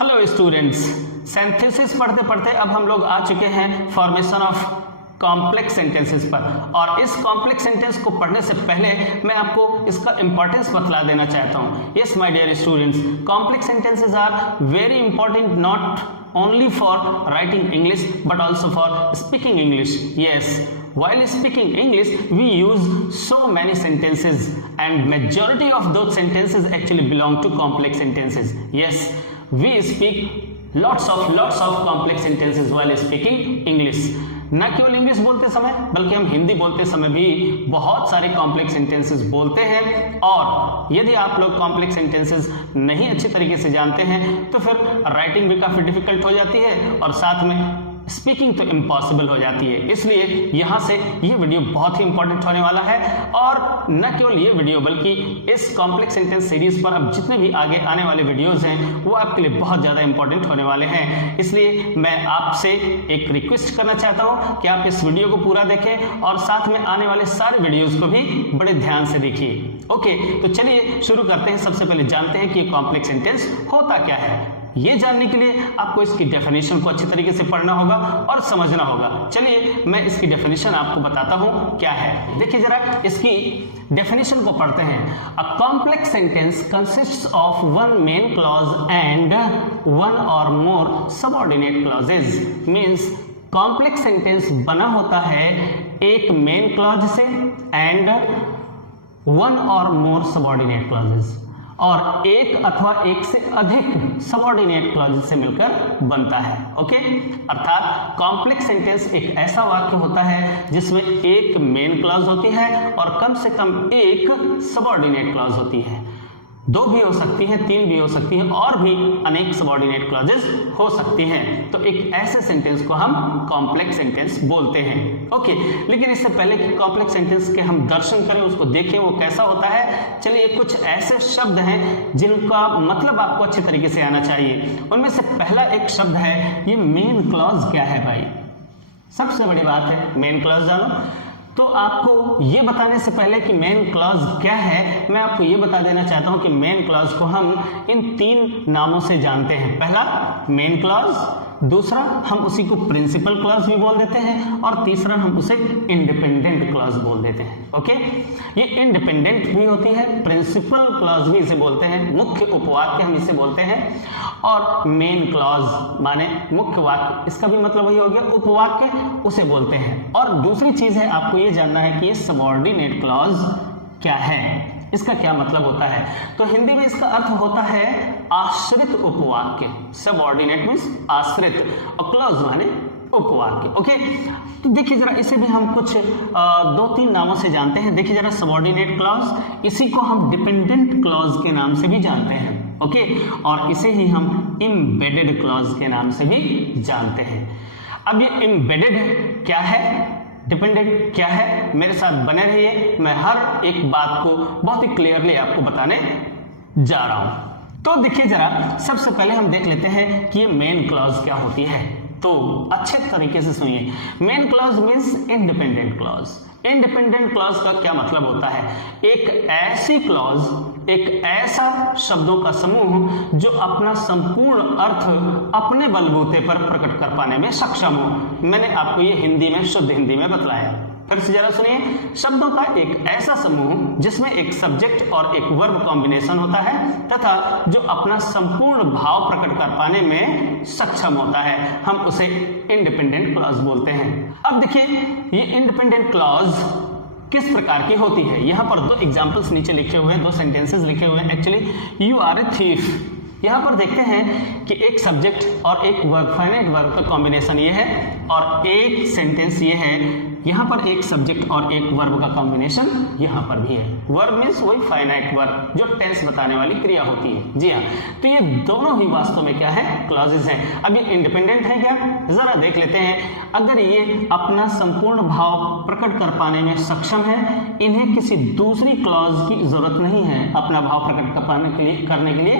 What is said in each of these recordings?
Hello students, synthesis पढ़ते पढ़ते अब हम लोग आ चुके हैं फॉर्मेशन ऑफ कॉम्प्लेक्स सेंटेंसेस पर। और इस कॉम्प्लेक्स सेंटेंस को पढ़ने से पहले मैं आपको इसका इंपॉर्टेंस बतला देना चाहता हूँ। Yes my dear students, complex sentences are very important not only for writing English but also for speaking English. Yes, while speaking English we use so many sentences and majority of those sentences actually belong to complex sentences. Yes, we speak lots of complex sentences while speaking English. न केवल English बोलते समय बल्कि हम हिंदी बोलते समय भी बहुत सारे कॉम्प्लेक्स सेंटेंसेस बोलते हैं। और यदि आप लोग कॉम्प्लेक्स सेंटेंसेस नहीं अच्छी तरीके से जानते हैं तो फिर राइटिंग भी काफ़ी डिफिकल्ट हो जाती है और साथ में स्पीकिंग तो इम्पॉसिबल हो जाती है। इसलिए यहाँ से ये वीडियो बहुत ही इंपॉर्टेंट होने वाला है। और न केवल ये वीडियो बल्कि इस कॉम्प्लेक्स सेंटेंस सीरीज पर अब जितने भी आगे आने वाले वीडियोस हैं वो आपके लिए बहुत ज़्यादा इंपॉर्टेंट होने वाले हैं। इसलिए मैं आपसे एक रिक्वेस्ट करना चाहता हूँ कि आप इस वीडियो को पूरा देखें और साथ में आने वाले सारे वीडियोज को भी बड़े ध्यान से देखिए। ओके, तो चलिए शुरू करते हैं। सबसे पहले जानते हैं कि कॉम्प्लेक्स सेंटेंस होता क्या है। ये जानने के लिए आपको इसकी डेफिनेशन को अच्छी तरीके से पढ़ना होगा और समझना होगा। चलिए मैं इसकी डेफिनेशन आपको बताता हूं क्या है। देखिए जरा इसकी डेफिनेशन को पढ़ते हैं। A complex sentence consists of one main clause and one or more subordinate clauses. Means complex sentence बना होता है एक मेन क्लॉज से and one or more subordinate clauses, और एक अथवा एक से अधिक सबऑर्डिनेट क्लॉज से मिलकर बनता है। ओके, अर्थात कॉम्प्लेक्स सेंटेंस एक ऐसा वाक्य होता है जिसमें एक मेन क्लॉज होती है और कम से कम एक सबऑर्डिनेट क्लॉज होती है। दो भी हो सकती है, तीन भी हो सकती है और भी अनेक सबऑर्डिनेट क्लॉजेस हो सकती हैं। तो एक ऐसे सेंटेंस को हम कॉम्प्लेक्स सेंटेंस बोलते हैं। ओके, लेकिन इससे पहले कि कॉम्प्लेक्स सेंटेंस के हम दर्शन करें, उसको देखें वो कैसा होता है, चलिए कुछ ऐसे शब्द हैं जिनका मतलब आपको अच्छे तरीके से आना चाहिए। उनमें से पहला एक शब्द है, ये मेन क्लॉज क्या है भाई। सबसे बड़ी बात है मेन क्लॉज जानो। तो आपको ये बताने से पहले कि मेन क्लॉज क्या है, मैं आपको ये बता देना चाहता हूं कि मेन क्लॉज को हम इन तीन नामों से जानते हैं। पहला मेन क्लॉज, दूसरा हम उसी को प्रिंसिपल क्लॉज भी बोल देते हैं और तीसरा हम उसे इंडिपेंडेंट क्लॉज बोल देते हैं। ओके, ये इंडिपेंडेंट भी होती है, प्रिंसिपल क्लॉज भी इसे बोलते हैं, मुख्य उपवाक्य हम इसे बोलते हैं, और मेन क्लॉज माने मुख्य वाक्य, इसका भी मतलब वही हो गया उपवाक्य, उसे बोलते हैं। और दूसरी चीज है आपको ये जानना है कि ये सबऑर्डिनेट क्लॉज क्या है, इसका क्या मतलब होता है। तो हिंदी में इसका अर्थ होता है आश्रित उपवाक्य। सबऑर्डिनेट मींस आश्रित और क्लॉज माने उपवाक्य। ओके, तो देखिए जरा इसे भी हम कुछ दो तीन नामों से जानते हैं। देखिए जरा सबऑर्डिनेट क्लॉज, इसी को हम डिपेंडेंट क्लॉज के नाम से भी जानते हैं। ओके, और इसे ही हम एम्बेडेड क्लॉज के नाम से भी जानते हैं। अब ये एम्बेडेड क्या है, डिपेंडेंट क्या है, मेरे साथ बने रहिए, मैं हर एक बात को बहुत ही क्लियरली आपको बताने जा रहा हूं। तो देखिए जरा सबसे पहले हम देख लेते हैं कि ये मेन क्लॉज क्या होती है। तो अच्छे तरीके से सुनिए, main clause means independent clause. Independent clause का क्या मतलब होता है, एक ऐसी क्लॉज, एक ऐसा शब्दों का समूह जो अपना संपूर्ण अर्थ अपने बलबूते पर प्रकट कर पाने में सक्षम हो। मैंने आपको ये हिंदी में, शुद्ध हिंदी में बतलाया। फिर से जरा सुनिए, शब्दों का एक ऐसा समूह जिसमें एक सब्जेक्ट और एक वर्ब कॉम्बिनेशन होता है तथा जो अपना संपूर्ण भाव प्रकट कर पाने में सक्षम होता है, हम उसे इंडिपेंडेंट क्लॉज बोलते हैं। अब देखिए ये इंडिपेंडेंट क्लॉज किस प्रकार की होती है। यहां पर दो एग्जांपल्स नीचे लिखे हुए हैं, दो सेंटेंसेस लिखे हुए हैं। Actually you are a thief, यहां पर देखते हैं कि एक सब्जेक्ट और एक वर्ब, फाइनाइट वर्ब का कॉम्बिनेशन ये है, और एक सेंटेंस ये है, यहां पर एक सब्जेक्ट और एक वर्ब का कॉम्बिनेशन यहां पर भी है। वर्ब मींस वही फाइनाइट वर्ब जो टेंस बताने वाली क्रिया होती है। जी हाँ, तो ये दोनों ही वास्तव में क्या है, क्लॉजेस हैं। अब ये इंडिपेंडेंट है क्या, जरा देख लेते हैं। अगर ये अपना संपूर्ण भाव प्रकट कर पाने में सक्षम है, इन्हें किसी दूसरी क्लॉज की जरूरत नहीं है अपना भाव प्रकट करने के लिए,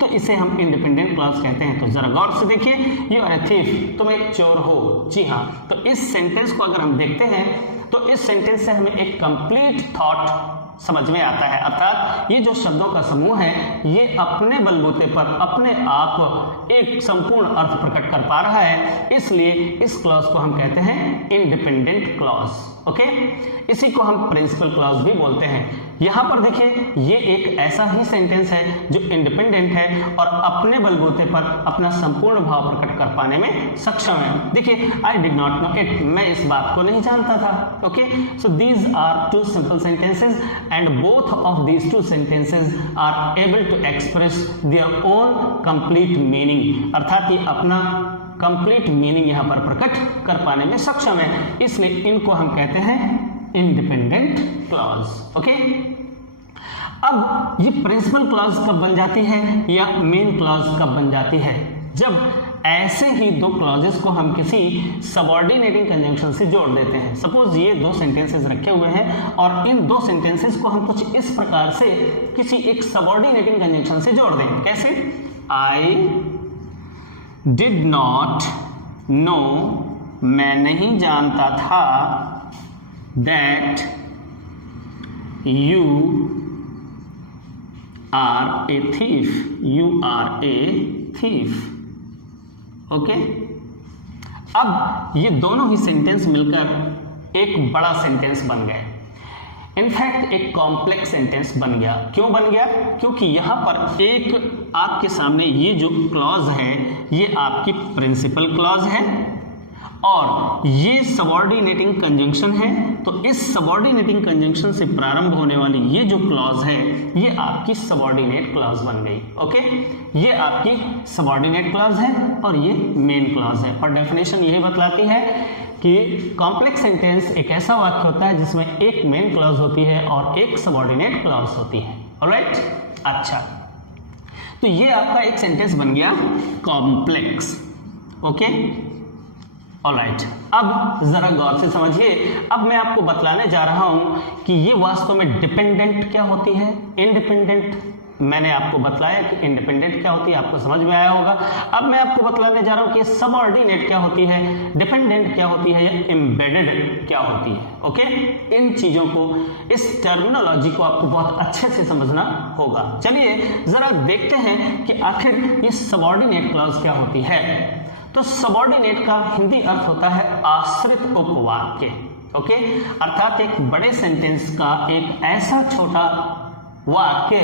तो इसे हम इंडिपेंडेंट क्लॉज कहते हैं। तो जरा गौर से देखिए, यू आर ए थीफ, तुम एक चोर हो। जी हाँ, तो इस सेंटेंस को अगर हम देखते हैं तो इस सेंटेंस से हमें एक कंप्लीट थॉट समझ में आता है। अर्थात ये जो शब्दों का समूह है ये अपने बलबूते पर अपने आप एक संपूर्ण अर्थ प्रकट कर पा रहा है, इसलिए इस क्लॉज को हम कहते हैं इंडिपेंडेंट क्लॉज। ओके, इसी को हम प्रिंसिपल क्लॉज भी बोलते हैं। यहां पर देखिए ये एक ऐसा ही सेंटेंस है जो इंडिपेंडेंट है और अपने बलबूते पर अपना संपूर्ण भाव प्रकट कर पाने में सक्षम है। देखिए, I did not know it, मैं इस बात को नहीं जानता था। Okay, so these are two simple sentences and both of these two sentences are able to express their own complete meaning, अर्थात ये अपना कंप्लीट मीनिंग यहां पर प्रकट कर पाने में सक्षम है, इसलिए इनको हम कहते हैं इंडिपेंडेंट क्लॉज। ओके, अब ये प्रिंसिपल क्लॉज कब बन जाती है या मेन क्लॉज कब बन जाती है? जब ऐसे ही दो क्लॉजेस को हम किसी सबऑर्डिनेटिंग कंजंक्शन से जोड़ देते हैं। सपोज ये दो सेंटेंसेस रखे हुए हैं और इन दो सेंटेंसेस को हम कुछ इस प्रकार से किसी एक सबऑर्डिनेटिंग कंजंक्शन से जोड़ दें। कैसे? आई डिड नॉट नो, मैं नहीं जानता था, that you are a thief, you are a thief। Okay, अब ये दोनों ही सेंटेंस मिलकर एक बड़ा सेंटेंस बन गए, इनफैक्ट एक कॉम्प्लेक्स सेंटेंस बन गया। क्यों बन गया? क्योंकि यहां पर एक आपके सामने ये जो क्लॉज है ये आपकी प्रिंसिपल क्लॉज है और ये सबऑर्डिनेटिंग कंजंक्शन है, तो इस सबऑर्डिनेटिंग कंजंक्शन से प्रारंभ होने वाली ये जो क्लॉज है ये आपकी सबऑर्डिनेट क्लॉज बन गई। ओके, ये आपकी सबऑर्डिनेट क्लॉज है और ये मेन क्लॉज है। और डेफिनेशन यही बतलाती है कि कॉम्प्लेक्स सेंटेंस एक ऐसा वाक्य होता है जिसमें एक मेन क्लॉज होती है और एक सबऑर्डिनेट क्लॉज होती है। ऑलराइट, अच्छा, तो ये आपका एक सेंटेंस बन गया कॉम्प्लेक्स। ओके, ऑलराइट, अब जरा गौर से समझिए। अब मैं आपको बतलाने जा रहा हूं कि ये वास्तव में डिपेंडेंट क्या होती है, इंडिपेंडेंट। मैंने आपको बतलाया कि इंडिपेंडेंट क्या होती है, आपको समझ में आया होगा। अब मैं आपको बतलाने जा रहा हूं कि सबऑर्डिनेट क्या होती है, डिपेंडेंट क्या होती है या एम्बेडेड क्या होती है। ओके, इन चीजों को, इस टर्मिनोलॉजी को आपको बहुत अच्छे से समझना होगा। चलिए जरा देखते हैं कि आखिर ये सबऑर्डिनेट क्लॉज क्या होती है। तो सबऑर्डिनेट का हिंदी अर्थ होता है आश्रित उपवाक्य। ओके, अर्थात एक बड़े सेंटेंस का एक ऐसा छोटा वाक्य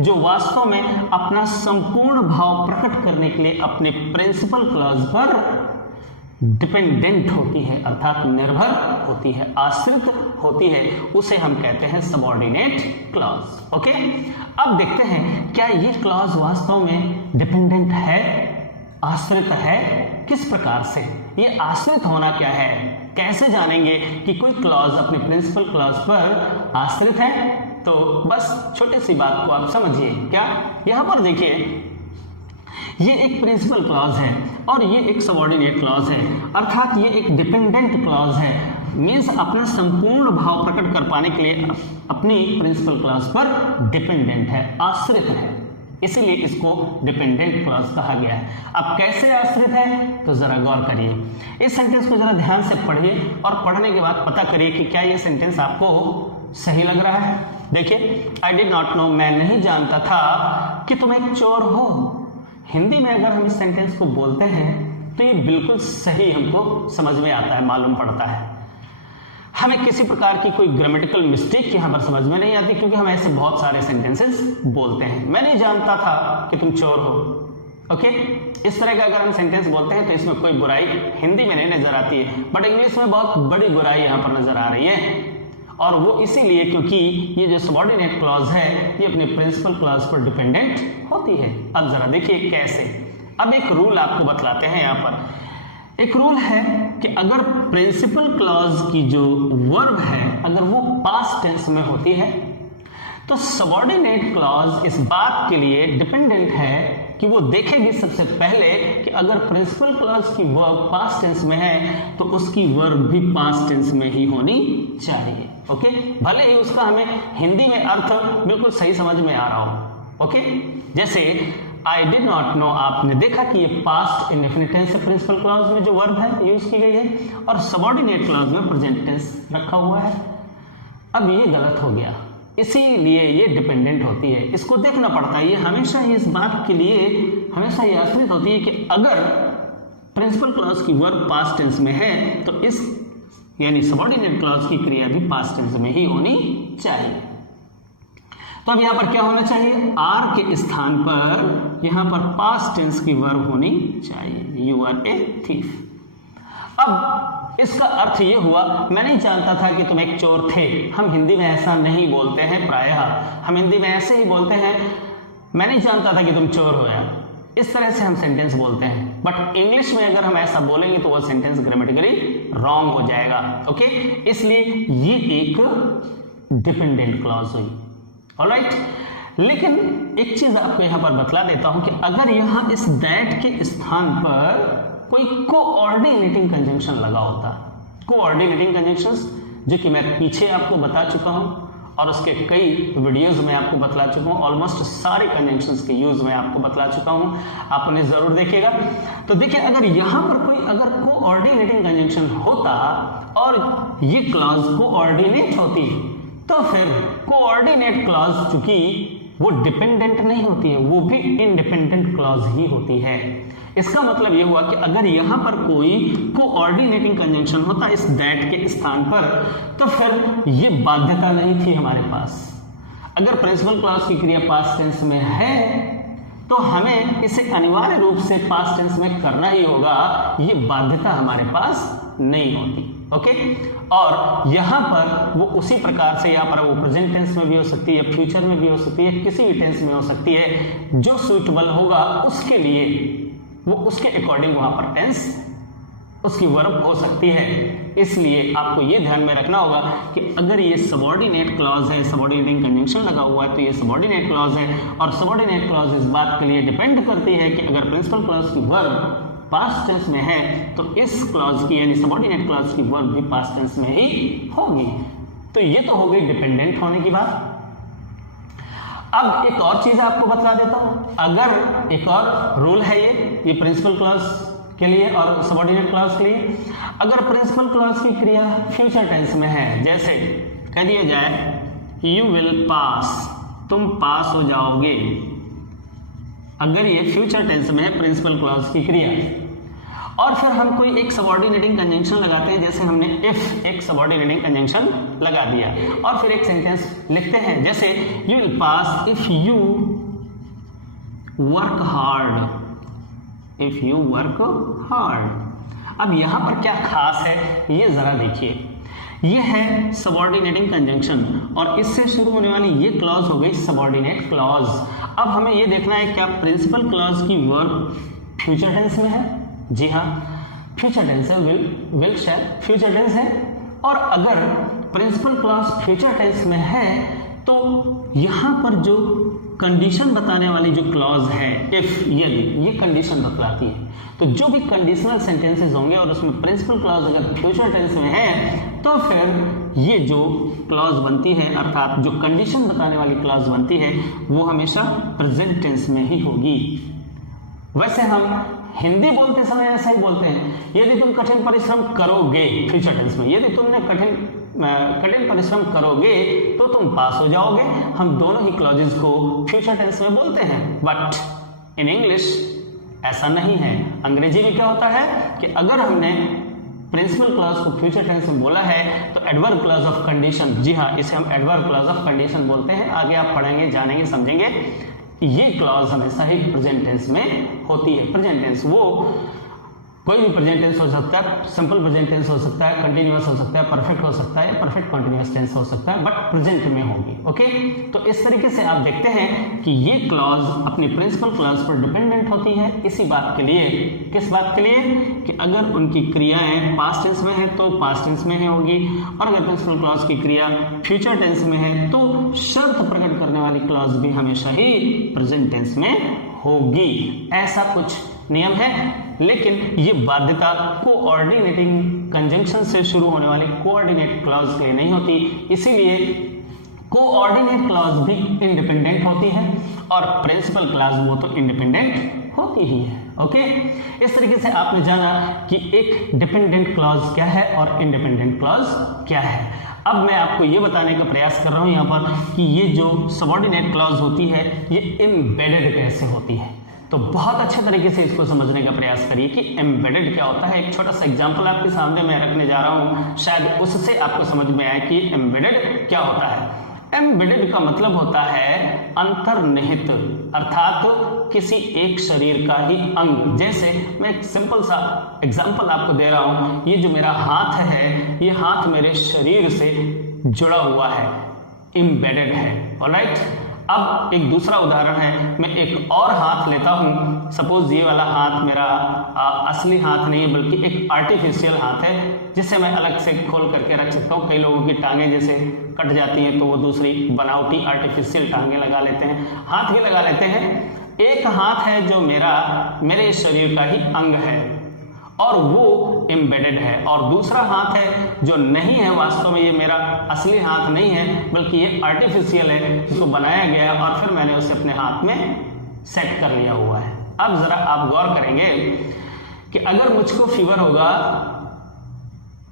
जो वास्तव में अपना संपूर्ण भाव प्रकट करने के लिए अपने प्रिंसिपल क्लॉज पर डिपेंडेंट होती है, अर्थात निर्भर होती है, आश्रित होती है, उसे हम कहते हैं सबऑर्डिनेट क्लॉज। ओके, अब देखते हैं क्या ये क्लॉज वास्तव में डिपेंडेंट है, आश्रित है, किस प्रकार से? ये आश्रित होना क्या है, कैसे जानेंगे कि कोई क्लॉज अपने प्रिंसिपल क्लॉज पर आश्रित है? तो बस छोटी सी बात को आप समझिए। क्या? यहां पर देखिए, ये एक प्रिंसिपल क्लॉज है और ये एक सबऑर्डिनेट क्लॉज है, अर्थात ये एक डिपेंडेंट क्लॉज है। मीन्स अपना संपूर्ण भाव प्रकट कर पाने के लिए अपनी प्रिंसिपल क्लॉज पर डिपेंडेंट है, आश्रित है, इसीलिए इसको डिपेंडेंट क्लॉज कहा गया है। अब कैसे आश्रित है तो जरा गौर करिए, इस सेंटेंस को जरा ध्यान से पढ़िए और पढ़ने के बाद पता करिए कि क्या ये सेंटेंस आपको सही लग रहा है। देखिए, आई डिड नॉट नो, मैं नहीं जानता था कि तुम एक चोर हो। हिंदी में अगर हम इस सेंटेंस को बोलते हैं तो ये बिल्कुल सही हमको समझ में आता है, मालूम पड़ता है। हमें किसी प्रकार की कोई ग्रामेटिकल मिस्टेक यहां पर समझ में नहीं आती, क्योंकि हम ऐसे बहुत सारे सेंटेंसेस बोलते हैं। मैं नहीं जानता था कि तुम चोर हो। ओके, इस तरह का अगर हम सेंटेंस बोलते हैं तो इसमें कोई बुराई हिंदी में नहीं नजर आती है, बट इंग्लिश में बहुत बड़ी बुराई यहां पर नजर आ रही है। और वो इसीलिए क्योंकि ये जो सबऑर्डिनेट क्लॉज है ये अपने प्रिंसिपल क्लॉज पर डिपेंडेंट होती है। अब जरा देखिए कैसे। अब एक रूल आपको बतलाते हैं। यहाँ पर एक रूल है कि अगर प्रिंसिपल क्लॉज की जो वर्ब है अगर वो पास्ट टेंस में होती है तो सबऑर्डिनेट क्लॉज इस बात के लिए डिपेंडेंट है कि वो देखेगी सबसे पहले कि अगर प्रिंसिपल क्लॉज की वर्ब पास्ट टेंस में है तो उसकी वर्ब भी पास्ट टेंस में ही होनी चाहिए। ओके, भले ही उसका हमें हिंदी में अर्थ बिल्कुल सही समझ में आ रहा हो। ओके, जैसे आई डिड नॉट नो, आपने देखा कि ये पास्ट इंडेफिनिट टेंस से प्रिंसिपल क्लॉज में जो वर्ब है यूज की गई है और सबऑर्डिनेट क्लॉज में प्रेजेंट टेंस रखा हुआ है। अब ये गलत हो गया। इसीलिए ये डिपेंडेंट होती है। इसको देखना पड़ता है, ये हमेशा इस बात के लिए हमेशा ये आश्रित होती है कि अगर प्रिंसिपल क्लॉज की वर्ब पास्ट टेंस में है तो इस यानी सबऑर्डिनेट क्लॉज की क्रिया भी पास्ट टेंस में ही होनी चाहिए। तो अब यहां पर क्या होना चाहिए, आर के स्थान पर यहां पर पास्ट टेंस की वर्ब होनी चाहिए, यू आर ए थीफ। अब इसका अर्थ ये हुआ, मैं नहीं जानता था कि तुम एक चोर थे। हम हिंदी में ऐसा नहीं बोलते हैं, प्रायः हम हिंदी में ऐसे ही बोलते हैं, मैं नहीं जानता था कि तुम चोर हो यार। इस तरह से हम सेंटेंस बोलते हैं, बट इंग्लिश में अगर हम ऐसा बोलेंगे तो वह सेंटेंस ग्रामेटिकली रॉन्ग हो जाएगा। ओके, इसलिए ये एक डिपेंडेंट क्लॉज हुई। ऑलराइट, लेकिन एक चीज आपको यहां पर बतला देता हूं कि अगर यहां इस दैट के स्थान पर कोई कोऑर्डिनेटिंग कंजंक्शन लगा होता, कोऑर्डिनेटिंग कंजंक्शंस जो कि मैं पीछे आपको बता चुका हूं और उसके कई वीडियोस में आपको बतला चुका हूं, ऑलमोस्ट सारे कंजंक्शंस के यूज में आपको बतला चुका हूं, आप उन्हें जरूर देखिएगा। तो देखिए, अगर यहां पर कोई अगर कोऑर्डिनेटिंग कंजंक्शन होता और ये क्लॉज कोऑर्डिनेट होती तो फिर कोऑर्डिनेट क्लॉज चूंकि वो डिपेंडेंट नहीं होती है, वो भी इंडिपेंडेंट क्लॉज ही होती है। इसका मतलब ये हुआ कि अगर यहां पर कोई कोऑर्डिनेटिंग कंजंक्शन होता इस दैट के स्थान पर तो फिर ये बाध्यता नहीं थी हमारे पास। अगर प्रिंसिपल क्लॉज की क्रिया पास्ट टेंस में है तो हमें इसे अनिवार्य रूप से पास्ट टेंस में करना ही होगा, ये बाध्यता हमारे पास नहीं होती। ओके, और यहां पर वो उसी प्रकार से यहां पर वो प्रेजेंट टेंस में भी हो सकती है, फ्यूचर में भी हो सकती है, किसी भी टेंस में हो सकती है, जो सुइटेबल होगा उसके लिए वो उसके अकॉर्डिंग वहां पर टेंस उसकी वर्ब हो सकती है। इसलिए आपको ये ध्यान में रखना होगा कि अगर ये सबऑर्डिनेट क्लॉज है, सबऑर्डिनेटिंग कंजंक्शन लगा हुआ है तो ये सबऑर्डिनेट क्लॉज है, और सबऑर्डिनेट क्लॉज इस बात के लिए डिपेंड करती है कि अगर प्रिंसिपल क्लॉज की वर्ब पास्ट टेंस में है तो इस क्लॉज की यानी सबऑर्डिनेट क्लॉज की वर्ब भी पास्ट टेंस में ही होगी। तो ये तो हो गई डिपेंडेंट होने की बात। अब एक और चीज आपको बता देता हूं, अगर एक और रूल है ये प्रिंसिपल क्लॉज के लिए और सबऑर्डिनेट क्लॉज के लिए, अगर प्रिंसिपल क्लॉज की क्रिया फ्यूचर टेंस में है, जैसे कह दिया जाए यू विल पास, तुम पास हो जाओगे, अगर ये फ्यूचर टेंस में है प्रिंसिपल क्लॉज की क्रिया, और फिर हम कोई एक सबऑर्डिनेटिंग कंजंक्शन लगाते हैं, जैसे हमने इफ एक सबऑर्डिनेटिंग कंजंक्शन लगा दिया और फिर एक सेंटेंस लिखते हैं जैसे you will pass if you work hard, if you work hard. अब यहां पर क्या खास है ये जरा देखिए, ये है सबऑर्डिनेटिंग कंजंक्शन और इससे शुरू होने वाली ये क्लॉज हो गई सबऑर्डिनेट क्लॉज। अब हमें ये देखना है क्या प्रिंसिपल क्लॉज की वर्ब फ्यूचर टेंस में है, जी हाँ फ्यूचर टेंस है, विल शैल फ्यूचर टेंस है, और अगर प्रिंसिपल क्लॉज फ्यूचर टेंस में है तो यहां पर जो कंडीशन बताने वाली जो क्लॉज है इफ, यदि, ये कंडीशन बतलाती है। तो जो भी कंडीशनल सेंटेंसेस होंगे और उसमें प्रिंसिपल क्लॉज अगर फ्यूचर टेंस में है तो फिर ये जो क्लॉज बनती है अर्थात जो कंडीशन बताने वाली क्लॉज बनती है वो हमेशा प्रेजेंट टेंस में ही होगी। वैसे हम हिंदी बोलते समय ऐसा ही बोलते हैं, यदि तुम कठिन परिश्रम करोगे फ्यूचर टेंस में, यदि तुमने कठिन परिश्रम करोगे तो तुम पास हो जाओगे। हम दोनों ही क्लॉजेस को फ्यूचर टेंस में बोलते हैं, बट इन इंग्लिश ऐसा नहीं है। अंग्रेजी में क्या होता है कि अगर हमने प्रिंसिपल क्लॉज को फ्यूचर टेंस में बोला है तो एडवर्ब क्लॉज ऑफ कंडीशन, जी हाँ इसे हम एडवर्ब क्लॉज ऑफ कंडीशन बोलते हैं। आगे आप पढ़ेंगे, जानेंगे, समझेंगे। ये क्लॉज हमेशा ही प्रेजेंट टेंस में होती है। प्रेजेंट टेंस वो कोई भी प्रेजेंट टेंस हो सकता है, सिंपल प्रेजेंट टेंस हो सकता है, कंटिन्यूअस हो सकता है, परफेक्ट हो सकता है, परफेक्ट कंटिन्यूअस टेंस हो सकता है, बट प्रेजेंट में होगी। ओके, तो इस तरीके से आप देखते हैं कि ये क्लॉज अपनी प्रिंसिपल क्लॉज पर डिपेंडेंट होती है। इसी बात के लिए, किस बात के लिए कि अगर उनकी क्रियाएं पास्ट टेंस में है तो पास्ट टेंस में ही होगी, और अगर प्रिंसिपल क्लॉज की क्रिया फ्यूचर टेंस में है तो शर्त प्रकट करने वाली क्लॉज भी हमेशा ही प्रेजेंट टेंस में होगी। ऐसा कुछ नियम है, लेकिन ये बाध्यता कोऑर्डिनेटिंग कंजंक्शन से शुरू होने वाले कोऑर्डिनेट क्लॉज के लिए नहीं होती। इसीलिए कोऑर्डिनेट क्लॉज भी इंडिपेंडेंट होती है और प्रिंसिपल क्लॉज वो तो इंडिपेंडेंट होती ही है। ओके, इस तरीके से आपने जाना कि एक डिपेंडेंट क्लॉज क्या है और इंडिपेंडेंट क्लॉज क्या है। अब मैं आपको ये बताने का प्रयास कर रहा हूँ यहाँ पर कि ये जो सबऑर्डिनेट क्लॉज होती है ये एम्बेडेड कैसे होती है। तो बहुत अच्छे तरीके से इसको समझने का प्रयास करिए कि एम्बेडेड क्या होता है। एक छोटा सा एग्जांपल आपके सामने मैं रखने जा रहा हूँ, शायद उससे आपको समझ में आए कि एम्बेडेड क्या होता है। एम्बेडेड का मतलब होता है अंतर्निहित, अर्थात किसी एक शरीर का ही अंग। जैसे मैं एक सिंपल सा एग्जांपल आपको दे रहा हूं, ये जो मेरा हाथ है, ये हाथ मेरे शरीर से जुड़ा हुआ है, एम्बेडेड है। ऑलराइट, अब एक दूसरा उदाहरण है, मैं एक और हाथ लेता हूं। सपोज ये वाला हाथ मेरा असली हाथ नहीं है बल्कि एक आर्टिफिशियल हाथ है, जिसे मैं अलग से खोल करके रख सकता हूँ। कई लोगों की टांगे जैसे कट जाती हैं तो वो दूसरी बनावटी आर्टिफिशियल टांगे लगा लेते हैं, हाथ भी लगा लेते हैं। एक हाथ है जो मेरे शरीर का ही अंग है और वो एम्बेडेड है, और दूसरा हाथ है जो नहीं है, वास्तव में ये मेरा असली हाथ नहीं है बल्कि ये आर्टिफिशियल है, जिसको बनाया गया और फिर मैंने उसे अपने हाथ में सेट कर लिया हुआ है। अब जरा आप गौर करेंगे कि अगर मुझको फीवर होगा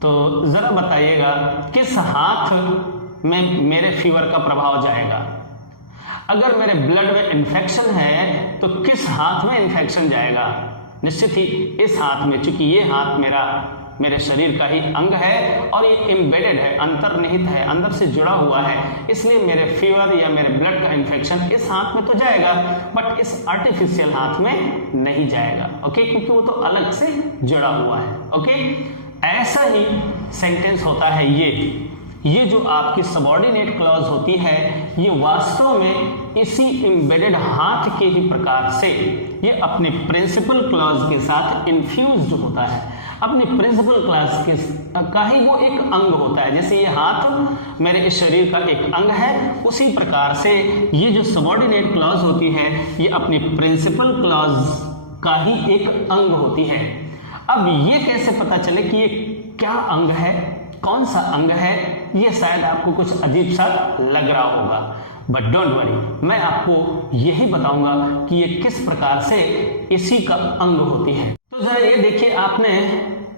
तो जरा बताइएगा किस हाथ में मेरे फीवर का प्रभाव जाएगा। अगर मेरे ब्लड में इन्फेक्शन है तो किस हाथ में इन्फेक्शन जाएगा? निश्चित ही इस हाथ में, चूंकि ये हाथ मेरे शरीर का ही अंग है और ये एम्बेडेड है, अंतर्निहित है, अंदर से जुड़ा हुआ है, इसलिए मेरे फीवर या मेरे ब्लड का इन्फेक्शन इस हाथ में तो जाएगा बट इस आर्टिफिशियल हाथ में नहीं जाएगा। ओके, क्योंकि वो तो अलग से जुड़ा हुआ है। ओके, ऐसा ही सेंटेंस होता है ये जो आपकी सबऑर्डिनेट क्लॉज होती है, ये वास्तव में इसी एम्बेडेड हाथ के ही प्रकार से ये अपने प्रिंसिपल क्लॉज के साथ इन्फ्यूज्ड होता है। अपने प्रिंसिपल क्लॉज के का ही वो एक अंग होता है। जैसे ये हाथ मेरे इस शरीर का एक अंग है, उसी प्रकार से ये जो सबऑर्डिनेट क्लॉज होती है ये अपने प्रिंसिपल क्लॉज का ही एक अंग होती है। अब ये कैसे पता चले कि ये क्या अंग है, कौन सा अंग है, ये शायद आपको कुछ अजीब सा लग रहा होगा, बट डोंट वरी, मैं आपको यही बताऊंगा कि ये किस प्रकार से इसी का अंग होती है। तो जरा ये देखिए, आपने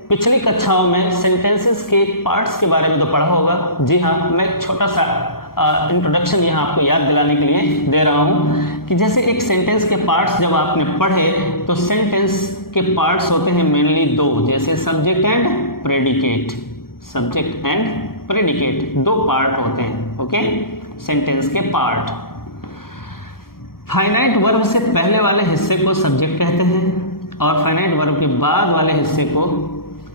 पिछली कक्षाओं में सेंटेंसेस के पार्ट्स के बारे में तो पढ़ा होगा। जी हाँ, मैं छोटा सा इंट्रोडक्शन यहाँ आपको याद दिलाने के लिए दे रहा हूँ कि जैसे एक सेंटेंस के पार्ट्स जब आपने पढ़े तो सेंटेंस के पार्ट्स होते हैं मेनली दो, जैसे subject and predicate. Subject and predicate दो पार्ट होते हैं। ओके, सेंटेंस के पार्ट। फाइनाइट वर्ब से पहले वाले हिस्से को सब्जेक्ट कहते हैं और फाइनाइट वर्ब के बाद वाले हिस्से को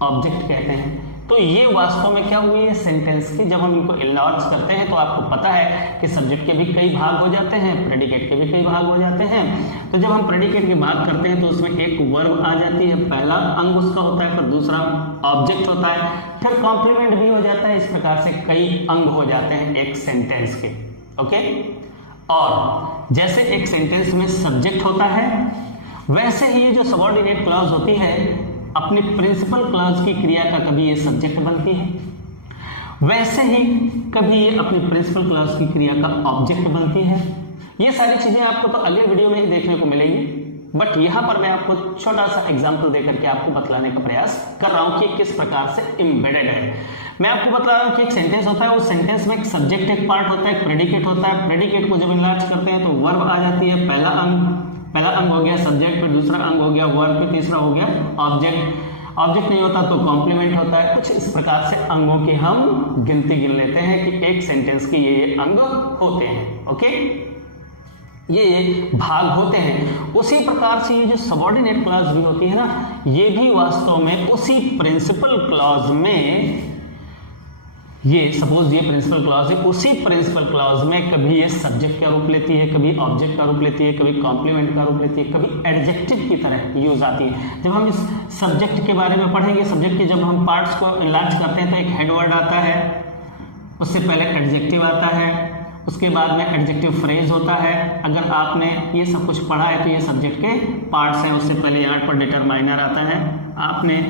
ऑब्जेक्ट कहते हैं। तो ये वास्तव में क्या हुई है सेंटेंस के, जब हम इनको इनलार्ज करते हैं तो आपको पता है कि सब्जेक्ट के भी कई भाग हो जाते हैं, प्रेडिकेट के भी कई भाग हो जाते हैं। तो जब हम प्रेडिकेट के भाग करते हैं तो उसमें एक वर्ब आ जाती है, पहला अंग उसका होता है, फिर दूसरा ऑब्जेक्ट होता है, फिर कॉम्प्लीमेंट भी हो जाता है। इस प्रकार से कई अंग हो जाते हैं एक सेंटेंस के। ओके, और जैसे एक सेंटेंस में सब्जेक्ट होता है वैसे ही ये जो सबऑर्डिनेट क्लॉज होती है अपनी प्रिंसिपल क्लॉज की क्रिया का कभी ये सब्जेक्ट बनती है, वैसे ही कभी ये अपनी प्रिंसिपल क्लॉज की क्रिया का ऑब्जेक्ट बनती है। ये सारी चीजें आपको तो अगले वीडियो में ही देखने को मिलेंगी, बट यहाँ पर मैं आपको छोटा सा एग्जांपल देकर के आपको बतलाने का प्रयास कर रहा हूँ कि किस प्रकार से एम्बेडेड है। मैं आपको बता रहा हूँ कि एक सेंटेंस होता है, उस सेंटेंस में एक सब्जेक्ट एक पार्ट होता है, एक प्रेडिकेट होता है। प्रेडिकेट को जब इनलार्ज करते हैं तो वर्ब आ जाती है, पहला अंग हो गया सब्जेक्ट, फिर दूसरा अंग हो गया वर्ब, फिर तीसरा हो गया ऑब्जेक्ट। ऑब्जेक्ट नहीं होता तो कॉम्प्लीमेंट होता है। कुछ इस प्रकार से अंगों की हम गिनती गिन लेते हैं कि एक सेंटेंस के ये अंग होते हैं। ओके, ये भाग होते हैं। उसी प्रकार से ये जो सबऑर्डिनेट क्लॉज भी होती है ना, ये भी वास्तव में उसी प्रिंसिपल क्लॉज में, ये सपोज ये प्रिंसिपल क्लॉज है, उसी प्रिंसिपल क्लॉज में कभी ये सब्जेक्ट का रूप लेती है, कभी ऑब्जेक्ट का रूप लेती है, कभी कॉम्प्लीमेंट का रूप लेती है, कभी एडजेक्टिव की तरह यूज आती है। जब हम इस सब्जेक्ट के बारे में पढ़ेंगे, सब्जेक्ट के जब हम पार्ट्स को इनलार्ज करते हैं तो एक हेड वर्ड आता है, उससे पहले एडजेक्टिव आता है, उसके बाद में एडजेक्टिव फ्रेज होता है। अगर आपने ये सब कुछ पढ़ा है तो ये सब्जेक्ट के पार्ट्स हैं। उससे पहले यहाँ पर डिटरमाइनर आता है, आपने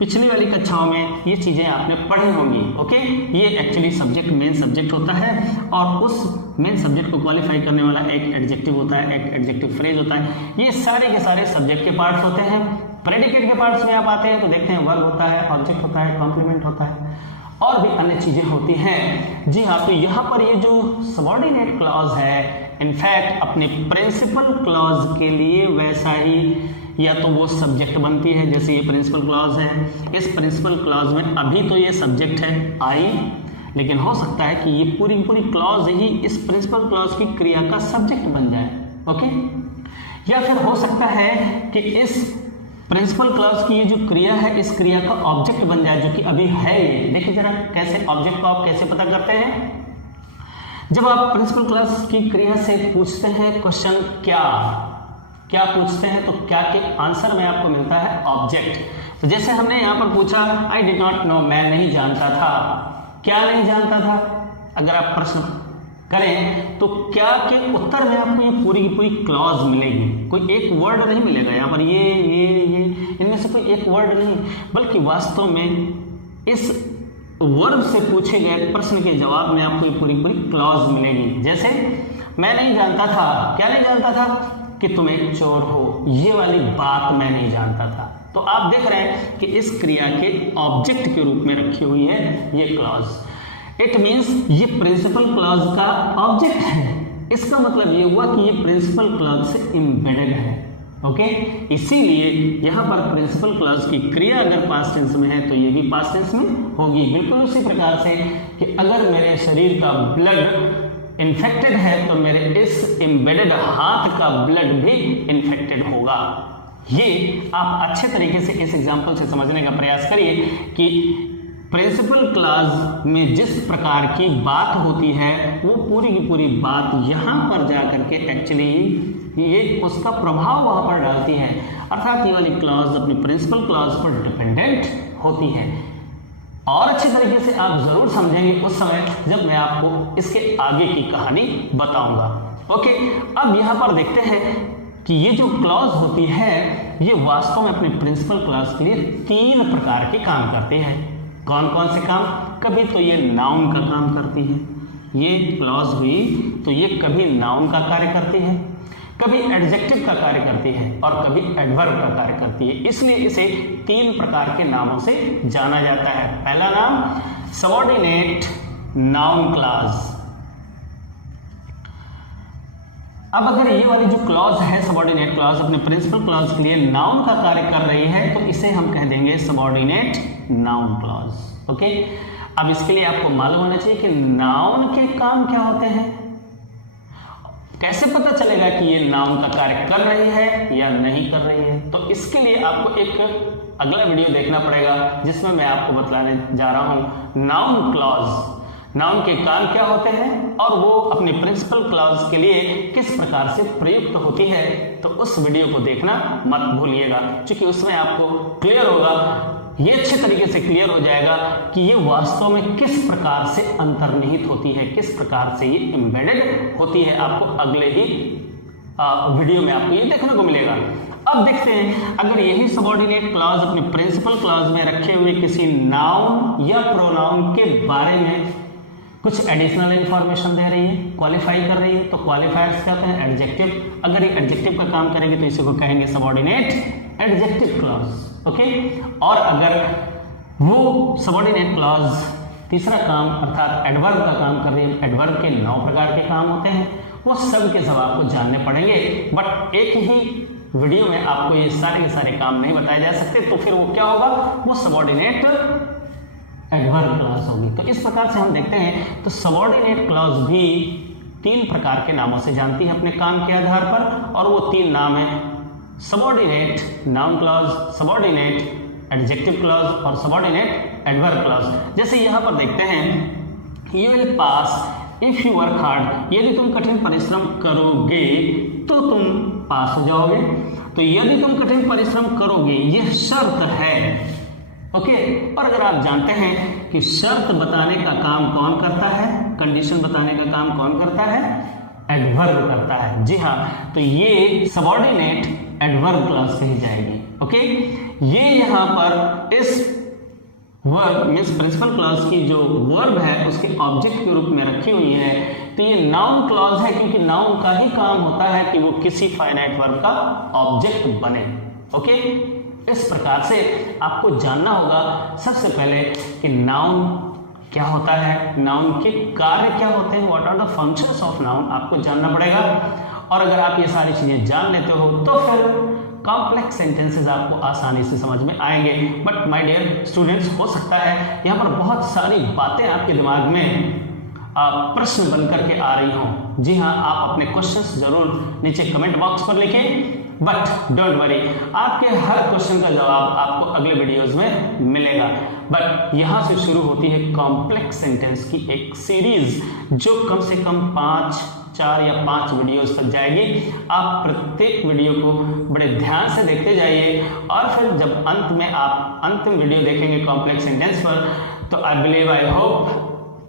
पिछली वाली कक्षाओं में ये चीजें आपने पढ़ी होंगी। ओके, ये एक्चुअली सब्जेक्ट मेन सब्जेक्ट होता है और उस मेन सब्जेक्ट को क्वालिफाई करने वाला एक एडजेक्टिव होता है, एक एडजेक्टिव फ्रेज होता है। ये सारे के सारे सब्जेक्ट के पार्ट्स होते हैं। प्रेडिकेट के पार्ट्स में आप आते हैं तो देखते हैं वर्ब होता है, ऑब्जेक्ट होता है, कॉम्प्लीमेंट होता है। और भी अन्य चीजें होती हैं। जी हाँ, तो यहाँ पर ये जो सबऑर्डिनेट क्लॉज है, इनफैक्ट अपने प्रिंसिपल क्लॉज के लिए वैसा ही या तो वो सब्जेक्ट बनती है, जैसे ये प्रिंसिपल क्लॉज है। इस प्रिंसिपल क्लॉज में अभी तो ये सब्जेक्ट है आई, लेकिन हो सकता है कि ये पूरी पूरी क्लॉज ही इस प्रिंसिपल क्लॉज की क्रिया का सब्जेक्ट बन जाए। ओके, या फिर हो सकता है कि इस प्रिंसिपल क्लॉज की ये जो क्रिया है, इस क्रिया का ऑब्जेक्ट बन जाए, जो कि अभी है ये। देखिए जरा कैसे ऑब्जेक्ट को आप कैसे पता करते हैं। जब आप प्रिंसिपल क्लॉज की क्रिया से पूछते हैं क्वेश्चन क्या पूछते हैं, तो क्या के आंसर में आपको मिलता है ऑब्जेक्ट। तो जैसे हमने यहाँ पर पूछा आई डिड नॉट नो, मैं नहीं जानता था। क्या नहीं जानता था? अगर आप प्रश्न करें तो क्या के उत्तर में आपको ये पूरी की पूरी क्लॉज मिलेगी, कोई एक वर्ड नहीं मिलेगा यहाँ पर, ये इनमें से कोई एक वर्ड नहीं, बल्कि वास्तव में इस वर्ब से पूछे गए प्रश्न के जवाब में आपको ये पूरी पूरी क्लॉज मिलेगी। जैसे मैं नहीं जानता था, क्या नहीं जानता था? कि तुम एक चोर हो, ये वाली बात मैं नहीं जानता था। तो आप देख रहे हैं कि इस क्रिया के ऑब्जेक्ट के रूप में रखी हुई है ये क्लॉज। इट मींस ये प्रिंसिपल क्लॉज का ऑब्जेक्ट है। इसका मतलब ये हुआ कि ये प्रिंसिपल क्लॉज से एम्बेडेड है। ओके, इसीलिए यहाँ पर प्रिंसिपल क्लॉज की क्रिया अगर पास्ट टेंस में है तो ये भी पास्ट टेंस में होगी। बिल्कुल उसी प्रकार से कि अगर मेरे शरीर का ब्लड इन्फेक्टेड है तो मेरे इस एम्बेडेड हाथ का ब्लड भी इन्फेक्टेड होगा। ये आप अच्छे तरीके से इस एग्जांपल से समझने का प्रयास करिए कि प्रिंसिपल क्लॉज में जिस प्रकार की बात होती है वो पूरी की पूरी बात यहाँ पर जाकर के एक्चुअली ये उसका प्रभाव वहाँ पर डालती है, अर्थात ये वाली क्लॉज अपने प्रिंसिपल क्लॉज पर डिपेंडेंट होती है। और अच्छे तरीके से आप जरूर समझेंगे उस समय जब मैं आपको इसके आगे की कहानी बताऊंगा। ओके, अब यहाँ पर देखते हैं कि ये जो क्लॉज होती है ये वास्तव में अपने प्रिंसिपल क्लॉज के लिए 3 प्रकार के काम करते हैं। कौन कौन से काम? कभी तो ये नाउन का काम करती है, ये क्लॉज हुई तो ये कभी नाउन का कार्य करती है, कभी एडजेक्टिव का कार्य करती है और कभी एडवर्ब का कार्य करती है। इसलिए इसे 3 प्रकार के नामों से जाना जाता है। पहला नाम सबऑर्डिनेट नाउन क्लॉज। अब अगर ये वाली जो क्लॉज है सबऑर्डिनेट क्लॉज अपने प्रिंसिपल क्लॉज के लिए नाउन का कार्य कर रही है तो इसे हम कह देंगे सबऑर्डिनेट नाउन क्लॉज। ओके, अब इसके लिए आपको मालूम होना चाहिए कि नाउन के काम क्या होते हैं। कैसे पता चलेगा कि ये नाउन का कार्य कर रही है या नहीं कर रही है? तो इसके लिए आपको एक अगला वीडियो देखना पड़ेगा जिसमें मैं आपको बतलाने जा रहा हूं नाउन क्लॉज, नाउन के काम क्या होते हैं और वो अपने प्रिंसिपल क्लॉज के लिए किस प्रकार से प्रयुक्त होती है। तो उस वीडियो को देखना मत भूलिएगा, क्योंकि उसमें आपको क्लियर होगा, ये अच्छे तरीके से क्लियर हो जाएगा कि ये वास्तव में किस प्रकार से अंतर्निहित होती है, किस प्रकार से ये एम्बेडेड होती है। आपको अगले ही वीडियो में आपको ये देखने को मिलेगा। अब देखते हैं अगर यही सबऑर्डिनेट क्लॉज अपने प्रिंसिपल क्लॉज में रखे हुए किसी नाउन या प्रोनाउन के बारे में कुछ एडिशनल इंफॉर्मेशन दे रही है, क्वालिफाई कर रही है, तो क्वालिफायर्स क्या होते हैं? एडजेक्टिव। अगर ये एडजेक्टिव का काम करेंगे तो इसी को कहेंगे सबऑर्डिनेट एडजेक्टिव क्लॉज। ओके, और अगर वो सबऑर्डिनेट क्लॉज तीसरा काम अर्थात एडवर्ब का काम कर रही है, एडवर्ब के 9 प्रकार के काम होते हैं, वो सब के सब आपको जानने पड़ेंगे। बट एक ही वीडियो में आपको ये सारे के सारे काम नहीं बताए जा सकते, तो फिर वो क्या होगा? वो सबऑर्डिनेट एडवर्ब क्लॉज होगी। तो इस प्रकार से हम देखते हैं तो सबऑर्डिनेट क्लॉज भी 3 प्रकार के नामों से जानती है अपने काम के आधार पर, और वो 3 नाम है subordinate noun clause, subordinate adjective clause और सबऑर्डिनेट एडवर्ब क्लॉज। जैसे यहाँ पर देखते हैं you will pass if you work hard, यदि तुम कठिन परिश्रम करोगे तो तुम पास हो जाओगे। तो यदि तुम कठिन परिश्रम करोगे यह शर्त है। ओके, और अगर आप जानते हैं कि शर्त बताने का काम कौन करता है, कंडीशन बताने का काम कौन करता है? एडवर्ब करता है। जी हाँ, तो ये सबऑर्डिनेट एडवर्ब क्लॉज कही जाएगी। ओके, ये यहाँ पर इस वर्ब मींस प्रिंसिपल क्लॉज की जो वर्ब है उसके ऑब्जेक्ट के रूप में रखी हुई है, तो ये नाउन क्लॉज है क्योंकि नाउन का ही काम होता है कि वो किसी फाइनाइट वर्ब का ऑब्जेक्ट बने। ओके, इस प्रकार से आपको जानना होगा सबसे पहले कि नाउन क्या होता है, नाउन के कार्य क्या होते हैं, what are the functions of noun, आपको जानना पड़ेगा। और अगर आप ये सारी चीजें जान लेते हो तो फिर कॉम्प्लेक्स सेंटेंसेस आपको आसानी से समझ में आएंगे। बट माय डियर स्टूडेंट्स, हो सकता है यहाँ पर बहुत सारी बातें आपके दिमाग में प्रश्न बन करके आ रही हों। जी हाँ, आप अपने क्वेश्चंस जरूर नीचे कमेंट बॉक्स पर लिखें, बट डोंट वरी, आपके हर क्वेश्चन का जवाब आपको अगले वीडियोस में मिलेगा। बट यहाँ से शुरू होती है कॉम्प्लेक्स सेंटेंस की एक सीरीज जो कम से कम 4 या 5 वीडियोस तक जाएगी। आप प्रत्येक वीडियो को बड़े ध्यान से देखते जाइए और फिर जब अंत में आप अंतिम वीडियो देखेंगे कॉम्प्लेक्स सेंटेंस पर, तो I believe, I hope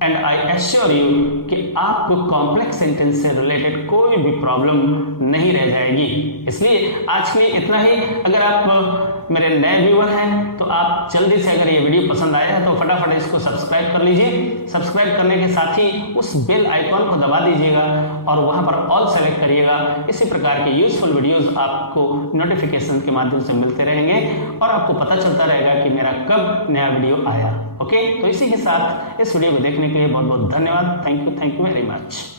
and I assure you कि आपको कॉम्प्लेक्स सेंटेंस से रिलेटेड कोई भी प्रॉब्लम नहीं रह जाएगी। इसलिए आज के लिए इतना ही। अगर आप मेरे नए व्यूअर हैं तो आप जल्दी से, अगर ये वीडियो पसंद आया है तो फटाफट इसको सब्सक्राइब कर लीजिए। सब्सक्राइब करने के साथ ही उस बेल आइकॉन को दबा दीजिएगा और वहां पर ऑल सेलेक्ट करिएगा। इसी प्रकार के यूजफुल वीडियोस आपको नोटिफिकेशन के माध्यम से मिलते रहेंगे और आपको पता चलता रहेगा कि मेरा कब नया वीडियो आया। ओके, तो इसी के साथ इस वीडियो को देखने के लिए बहुत बहुत धन्यवाद। Thank you very much.